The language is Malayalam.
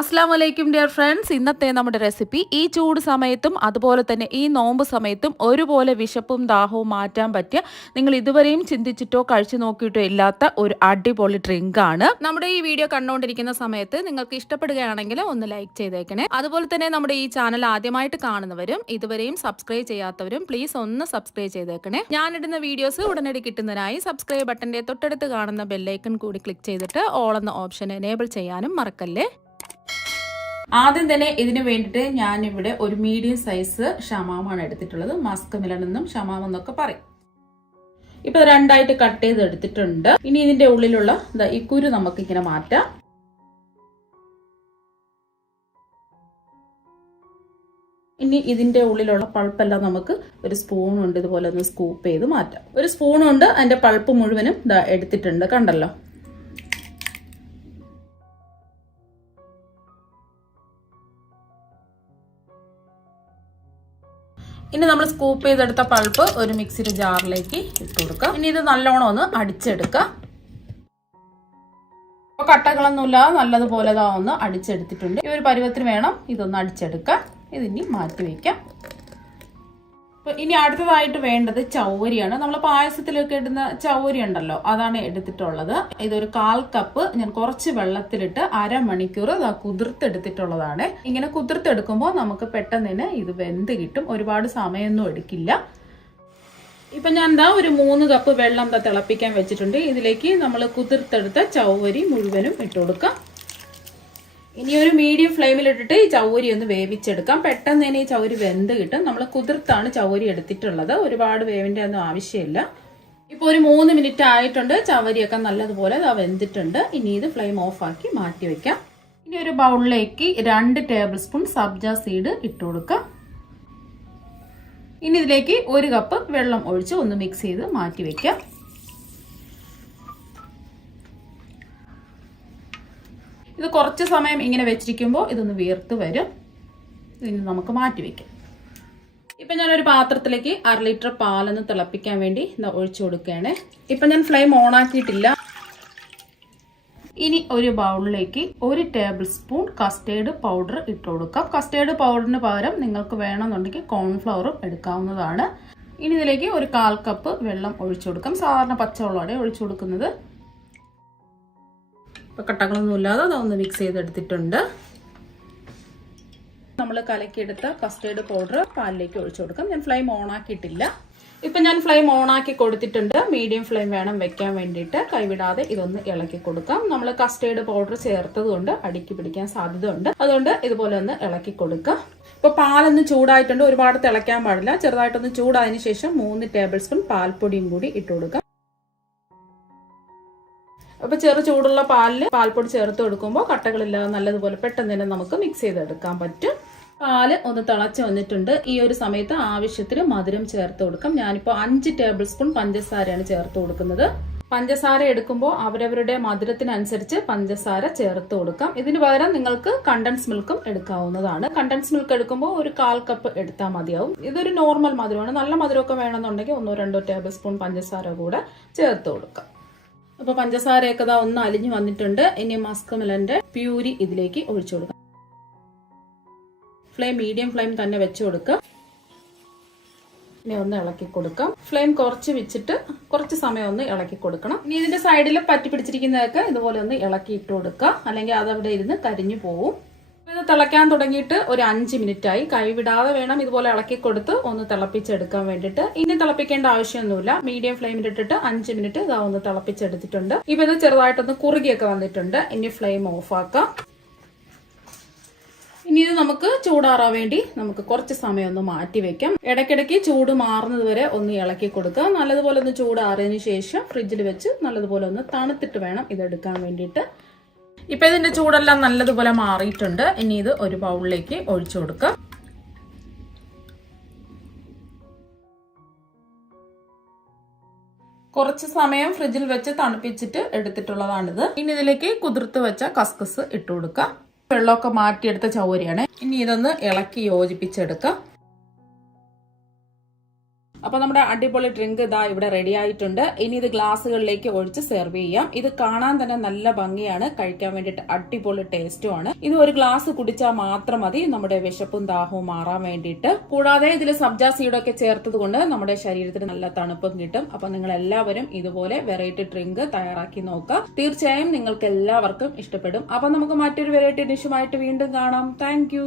അസ്സലാമലൈക്കും ഡിയർ ഫ്രണ്ട്സ്, ഇന്നത്തെ നമ്മുടെ റെസിപ്പി ഈ ചൂട് സമയത്തും അതുപോലെ തന്നെ ഈ നോമ്പ് സമയത്തും ഒരുപോലെ വിശപ്പും ദാഹവും മാറ്റാൻ പറ്റിയ, നിങ്ങൾ ഇതുവരെയും ചിന്തിച്ചിട്ടോ കഴിച്ചു നോക്കിയിട്ടോ ഇല്ലാത്ത ഒരു അടിപൊളി ഡ്രിങ്ക് ആണ്. നമ്മുടെ ഈ വീഡിയോ കണ്ടുകൊണ്ടിരിക്കുന്ന സമയത്ത് നിങ്ങൾക്ക് ഇഷ്ടപ്പെടുകയാണെങ്കിൽ ഒന്ന് ലൈക്ക് ചെയ്തേക്കണേ. അതുപോലെ തന്നെ നമ്മുടെ ഈ ചാനൽ ആദ്യമായിട്ട് കാണുന്നവരും ഇതുവരെയും സബ്സ്ക്രൈബ് ചെയ്യാത്തവരും പ്ലീസ് ഒന്ന് സബ്സ്ക്രൈബ് ചെയ്തേക്കണേ. ഞാനിടുന്ന വീഡിയോസ് ഉടനടി കിട്ടുന്നതിനായി സബ്സ്ക്രൈബ് ബട്ടന്റെ തൊട്ടടുത്ത് കാണുന്ന ബെല്ലൈക്കൺ കൂടി ക്ലിക്ക് ചെയ്തിട്ട് ഓൾ എന്ന ഓപ്ഷൻ എനേബിൾ ചെയ്യാനും മറക്കല്ലേ. ആദ്യം തന്നെ ഇതിന് വേണ്ടിയിട്ട് ഞാനിവിടെ ഒരു മീഡിയം സൈസ് ഷമാമാണ് എടുത്തിട്ടുള്ളത്. മസ്ക് മിലൺ എന്നും ഷമാം എന്നൊക്കെ പറയും. ഇപ്പൊ രണ്ടായിട്ട് കട്ട് ചെയ്ത് എടുത്തിട്ടുണ്ട്. ഇനി ഇതിന്റെ ഉള്ളിലുള്ള ഈ കുരു നമുക്ക് ഇങ്ങനെ മാറ്റാം. ഇനി ഇതിന്റെ ഉള്ളിലുള്ള പൾപ്പെല്ലാം നമുക്ക് ഒരു സ്പൂൺ കൊണ്ട് ഇതുപോലെ ഒന്ന് സ്കൂപ്പ് ചെയ്ത് മാറ്റാം. ഒരു സ്പൂൺ കൊണ്ട് അതിന്റെ പൾപ്പ് മുഴുവനും എടുത്തിട്ടുണ്ട്, കണ്ടല്ലോ. ഇനി നമ്മൾ സ്കൂപ്പ് ചെയ്തെടുത്ത പൾപ്പ് ഒരു മിക്സിയുടെ ജാറിലേക്ക് ഇട്ട് കൊടുക്കാം. ഇനി ഇത് നല്ലോണം ഒന്ന് അടിച്ചെടുക്കാം. കട്ടകളൊന്നുമില്ലാതെ നല്ലതുപോലെ ഒന്ന് അടിച്ചെടുത്തിട്ടുണ്ട്. ഈ ഒരു പരുവത്തിന് വേണം ഇതൊന്ന് അടിച്ചെടുക്കാം. ഇതിനി മാറ്റി വയ്ക്കാം. ഇനി അടുത്തതായിട്ട് വേണ്ടത് ചൗവരിയാണ്. നമ്മൾ പായസത്തിലൊക്കെ ഇടുന്ന ചൗവരി ഉണ്ടല്ലോ, അതാണ് എടുത്തിട്ടുള്ളത്. ഇതൊരു 1/4 കപ്പ് ഞാൻ കുറച്ച് വെള്ളത്തിലിട്ട് അരമണിക്കൂർ കുതിർത്തെടുത്തിട്ടുള്ളതാണ്. ഇങ്ങനെ കുതിർത്തെടുക്കുമ്പോൾ നമുക്ക് പെട്ടെന്ന് തന്നെ ഇത് വെന്ത് കിട്ടും. ഒരുപാട് സമയമൊന്നും എടുക്കില്ല. ഇപ്പൊ ഞാൻ ഒരു 3 കപ്പ് വെള്ളം തിളപ്പിക്കാൻ വെച്ചിട്ടുണ്ട്. ഇതിലേക്ക് നമ്മൾ കുതിർത്തെടുത്ത ചൗവരി മുഴുവനും ഇട്ട് കൊടുക്കാം. ഇനി ഒരു മീഡിയം ഫ്ലെയിമിലിട്ടിട്ട് ഈ ചൗവരി ഒന്ന് വേവിച്ചെടുക്കാം. പെട്ടെന്ന് തന്നെ ഈ ചൗവരി വെന്ത് കിട്ടും. നമ്മൾ കുതിർത്താണ് ചൗവരി എടുത്തിട്ടുള്ളത്. ഒരുപാട് വേവിന്റെ ഒന്നും ആവശ്യമില്ല. ഇപ്പൊ ഒരു 3 മിനിറ്റ് ആയിട്ടുണ്ട്. ചവരിയൊക്കെ നല്ലതുപോലെ വെന്തിട്ടുണ്ട്. ഇനി ഇത് ഫ്ലെയിം ഓഫ് ആക്കി മാറ്റി വെക്കാം. ഇനി ഒരു ബൗളിലേക്ക് 2 ടേബിൾ സ്പൂൺ സബ്ജ സീഡ് ഇട്ട് കൊടുക്കാം. ഇനി ഇതിലേക്ക് 1 കപ്പ് വെള്ളം ഒഴിച്ച് ഒന്ന് മിക്സ് ചെയ്ത് മാറ്റി വെക്കാം. ഇത് കുറച്ച് സമയം ഇങ്ങനെ വെച്ചിരിക്കുമ്പോൾ ഇതൊന്ന് വീർത്ത് വരും. ഇതിന് നമുക്ക് മാറ്റി വെക്കാം. ഇപ്പൊ ഞാനൊരു പാത്രത്തിലേക്ക് 1/2 ലിറ്റർ പാലൊന്ന് തിളപ്പിക്കാൻ വേണ്ടി ഒഴിച്ചു കൊടുക്കുകയാണ്. ഇപ്പൊ ഞാൻ ഫ്ലെയിം ഓൺ ആക്കിയിട്ടില്ല. ഇനി ഒരു ബൗളിലേക്ക് 1 ടേബിൾ സ്പൂൺ കസ്റ്റേർഡ് പൗഡർ ഇട്ട് കൊടുക്കാം. കസ്റ്റേർഡ് പൗഡറിന് പകരം നിങ്ങൾക്ക് വേണമെന്നുണ്ടെങ്കിൽ കോൺഫ്ലവറും എടുക്കാവുന്നതാണ്. ഇനി ഇതിലേക്ക് ഒരു 1/4 കപ്പ് വെള്ളം ഒഴിച്ചു കൊടുക്കാം. സാധാരണ പച്ചവെള്ളമാണ് ഒഴിച്ചു കൊടുക്കുന്നത്. ഇപ്പൊ കട്ടകളൊന്നുമില്ലാതെ അതൊന്ന് മിക്സ് ചെയ്തെടുത്തിട്ടുണ്ട്. നമ്മൾ കലക്കിയെടുത്ത കസ്റ്റേർഡ് പൗഡർ പാലിലേക്ക് ഒഴിച്ചു കൊടുക്കാം. ഞാൻ ഫ്ലെയിം ഓൺ ആക്കിയിട്ടില്ല. ഇപ്പൊ ഞാൻ ഫ്ലെയിം ഓൺ ആക്കി കൊടുത്തിട്ടുണ്ട്. മീഡിയം ഫ്ലെയിം വേണം വെക്കാൻ വേണ്ടിയിട്ട്. കൈവിടാതെ ഇതൊന്ന് ഇളക്കി കൊടുക്കാം. നമ്മൾ കസ്റ്റേർഡ് പൗഡർ ചേർത്തത് കൊണ്ട് അടിക്ക് പിടിക്കാൻ സാധ്യത ഉണ്ട്. അതുകൊണ്ട് ഇതുപോലെ ഒന്ന് ഇളക്കി കൊടുക്കാം. ഇപ്പൊ പാലൊന്ന് ചൂടായിട്ടുണ്ട്. ഒരുപാട് തിളയ്ക്കാൻ പാടില്ല. ചെറുതായിട്ടൊന്ന് ചൂടായതിനു ശേഷം 3 ടേബിൾ സ്പൂൺ പാൽപ്പൊടിയും കൂടി ഇട്ട് കൊടുക്കാം. അപ്പൊ ചെറു ചൂടുള്ള പാൽപ്പൊടി ചേർത്ത് കൊടുക്കുമ്പോൾ കട്ടകളില്ലാതെ നല്ലതുപോലെ പെട്ടെന്ന് തന്നെ നമുക്ക് മിക്സ് ചെയ്തെടുക്കാൻ പറ്റും. പാല് ഒന്ന് തിളച്ച് വന്നിട്ടുണ്ട്. ഈ ഒരു സമയത്ത് ആവശ്യത്തിന് മധുരം ചേർത്ത് കൊടുക്കാം. ഞാനിപ്പോൾ 5 ടേബിൾ സ്പൂൺ പഞ്ചസാരയാണ് ചേർത്ത് കൊടുക്കുന്നത്. പഞ്ചസാര എടുക്കുമ്പോൾ അവരവരുടെ മധുരത്തിനനുസരിച്ച് പഞ്ചസാര ചേർത്ത് കൊടുക്കാം. ഇതിന് പകരം നിങ്ങൾക്ക് കണ്ടൻസ് മിൽക്കും എടുക്കാവുന്നതാണ്. കണ്ടൻസ് മിൽക്ക് എടുക്കുമ്പോൾ ഒരു 1/4 കപ്പ് എടുത്താൽ മതിയാവും. ഇതൊരു നോർമൽ മധുരമാണ്. നല്ല മധുരമൊക്കെ വേണമെന്നുണ്ടെങ്കിൽ 1-2 ടേബിൾ സ്പൂൺ പഞ്ചസാര കൂടെ ചേർത്ത് കൊടുക്കാം. അപ്പൊ പഞ്ചസാരയൊക്കെ ഒന്ന് അലിഞ്ഞു വന്നിട്ടുണ്ട്. ഇനി മസ്ക് മിലന്റെ പ്യൂരി ഇതിലേക്ക് ഒഴിച്ചു കൊടുക്കാം. ഫ്ലെയിം മീഡിയം ഫ്ലെയിം തന്നെ വെച്ചു കൊടുക്കുക. ഇനി ഒന്ന് ഇളക്കി കൊടുക്കാം. ഫ്ലെയിം കുറച്ച് വെച്ചിട്ട് കുറച്ച് സമയം ഒന്ന് ഇളക്കി കൊടുക്കണം. ഇനി ഇതിന്റെ സൈഡിൽ പറ്റി പിടിച്ചിരിക്കുന്നതൊക്കെ ഇതുപോലെ ഒന്ന് ഇളക്കി ഇട്ട് കൊടുക്കുക. അല്ലെങ്കിൽ അതവിടെ ഇരുന്ന് കരിഞ്ഞു പോവും. ഇത് തിളയ്ക്കാൻ തുടങ്ങിയിട്ട് ഒരു 5 മിനിറ്റ് ആയി. കൈവിടാതെ വേണം ഇതുപോലെ ഇളക്കി കൊടുത്ത് ഒന്ന് തിളപ്പിച്ചെടുക്കാൻ വേണ്ടിയിട്ട്. ഇനി തിളപ്പിക്കേണ്ട ആവശ്യമൊന്നുമില്ല. മീഡിയം ഫ്ലെയിമിൽ ഇട്ടിട്ട് 5 മിനിറ്റ് ഒന്ന് തിളപ്പിച്ചെടുത്തിട്ടുണ്ട്. ഇപ്പൊ ഇത് ചെറുതായിട്ടൊന്ന് കുറുകിയൊക്കെ വന്നിട്ടുണ്ട്. ഇനി ഫ്ലെയിം ഓഫ് ആക്കാം. ഇനി ഇത് നമുക്ക് ചൂടാറാൻ വേണ്ടി നമുക്ക് കുറച്ച് സമയം ഒന്ന് മാറ്റി വെക്കാം. ഇടയ്ക്കിടയ്ക്ക് ചൂട് മാറുന്നത് വരെ ഒന്ന് ഇളക്കി കൊടുക്കുക. നല്ലതുപോലെ ഒന്ന് ചൂടാറിയതിനു ശേഷം ഫ്രിഡ്ജിൽ വെച്ച് നല്ലതുപോലെ ഒന്ന് തണുത്തിട്ട് വേണം ഇതെടുക്കാൻ വേണ്ടിയിട്ട്. ഇപ്പൊ ഇതിന്റെ ചൂടെല്ലാം നല്ലതുപോലെ മാറിയിട്ടുണ്ട്. ഇനി ഇത് ഒരു ബൗളിലേക്ക് ഒഴിച്ചു കൊടുക്കാം. കുറച്ച് സമയം ഫ്രിഡ്ജിൽ വെച്ച് തണുപ്പിച്ചിട്ട് എടുത്തിട്ടുള്ളതാണിത്. ഇനി ഇതിലേക്ക് കുതിർത്ത് വെച്ച കസ്കസ് ഇട്ട് കൊടുക്കാം. വെള്ളമൊക്കെ മാറ്റിയെടുത്ത ചൗവരിയാണ്. ഇനി ഇതൊന്ന് ഇളക്കി യോജിപ്പിച്ചെടുക്കാം. അപ്പൊ നമ്മുടെ അടിപൊളി ഡ്രിങ്ക് ഇതാ ഇവിടെ റെഡി ആയിട്ടുണ്ട്. ഇനി ഇത് ഗ്ലാസ്സുകളിലേക്ക് ഒഴിച്ച് സെർവ് ചെയ്യാം. ഇത് കാണാൻ തന്നെ നല്ല ഭംഗിയാണ്, കഴിക്കാൻ വേണ്ടിയിട്ട് അടിപൊളി ടേസ്റ്റുമാണ്. ഇത് ഒരു ഗ്ലാസ് കുടിച്ചാൽ മാത്രം മതി നമ്മുടെ വിശപ്പും ദാഹവും മാറാൻ വേണ്ടിയിട്ട്. കൂടാതെ ഇതിൽ സബ്ജ സീഡൊക്കെ ചേർത്തത് കൊണ്ട് നമ്മുടെ ശരീരത്തിന് നല്ല തണുപ്പും കിട്ടും. അപ്പൊ നിങ്ങൾ എല്ലാവരും ഇതുപോലെ വെറൈറ്റി ഡ്രിങ്ക് തയ്യാറാക്കി നോക്കുക. തീർച്ചയായും നിങ്ങൾക്ക് എല്ലാവർക്കും ഇഷ്ടപ്പെടും. അപ്പൊ നമുക്ക് മറ്റൊരു വെറൈറ്റി ഡിഷുമായിട്ട് വീണ്ടും കാണാം. താങ്ക്